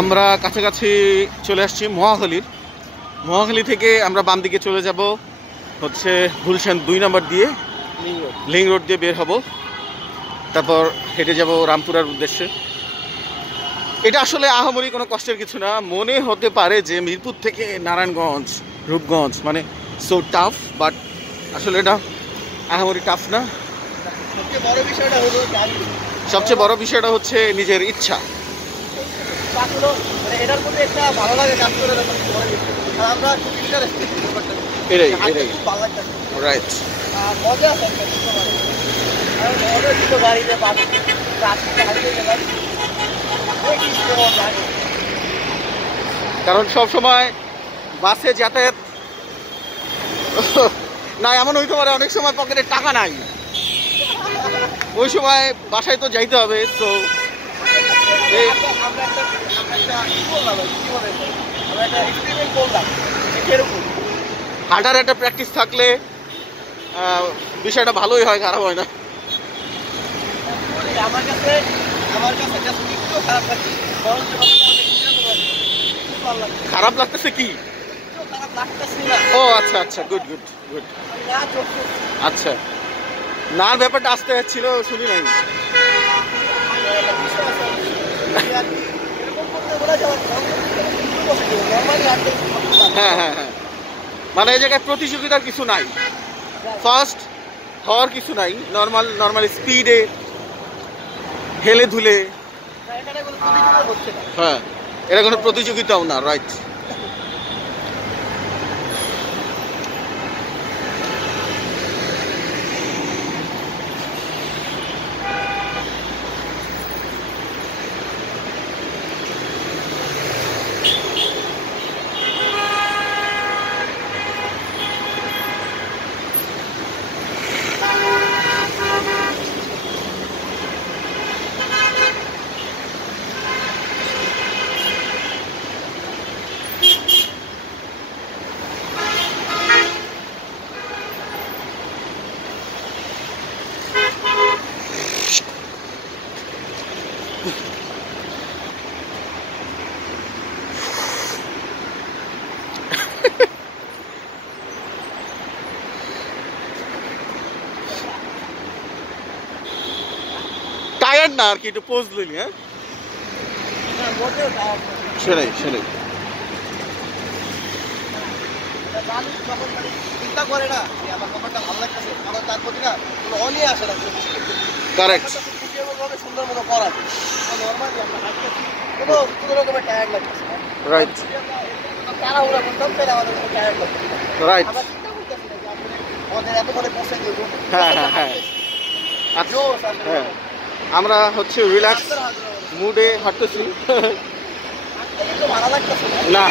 আমরা কাছাকাছি চলে আসছি মহাখালী থেকে আমরা বাম দিকে চলে যাব হচ্ছে গুলশান 2 নম্বর দিয়ে লিং রোড দিয়ে বের হব, তারপর হেঁটে যাব রামপুরার উদ্দেশ্যে। এটা আসলে আহামরি কোনো কষ্টের কিছু না। মনে হতে পারে যে মিরপুর থেকে নারায়ণগঞ্জ, রূপগঞ্জ মানে সো টাফ, বাট আসলে এটা আহামরি টাফ না। সবচেয়ে বড় বিষয়টা হচ্ছে নিজের ইচ্ছা। কারণ সব সময় বাসে যাতায়াত না, এমন হইতে পারে অনেক সময় পকেটে টাকা নাই, ওই সময় বাসায় তো যাইতে হবে। তো হাঁটার একটা প্র্যাকটিস থাকলে বিষয়টা ভালোই হয়, খারাপ হয় না। খারাপ লাগতেছে কি? ও আচ্ছা আচ্ছা, গুড গুড গুড। আচ্ছা, নার ব্যাপারটা আসতে যাচ্ছিল, শুনি নাই। হ্যাঁ হ্যাঁ হ্যাঁ, মানে এই জায়গায় প্রতিযোগিতার কিছু নাই, ফার্স্ট হওয়ার কিছু নাই, নর্মাল স্পিডে হেলে ধুলে। হ্যাঁ, এটা কোনো প্রতিযোগিতাও না, রাইট। টায়ার্ড না আর কি, একটু পোজ লইলি। হ্যাঁ, সেটাই সেটাই। চিন্তা করে না আমার ব্যাপারটা ভালো লাগতেছে, আমার তার প্রতি না কোনো অনিয়ে আসে না। কারেক্ট, সুন্দর মতো করা নরমালি আমরা হাঁটতেছি, কোনো রকমের টায়ার্ড লাগতেছে। রাইট, তাড়াহুড়া করতাম তাহলে আমাদের কোনো টায়ার্ড লাগতেছে। রাইট, আমরা চিন্তা করতেছি না যে আমাদের এত করে বসে দেব। হ্যাঁ হ্যাঁ হ্যাঁ, হ্যাঁ, আমরা হচ্ছে রিল্যাক্স মুডে হাঁটতেছি। ভালো লাগতেছে না।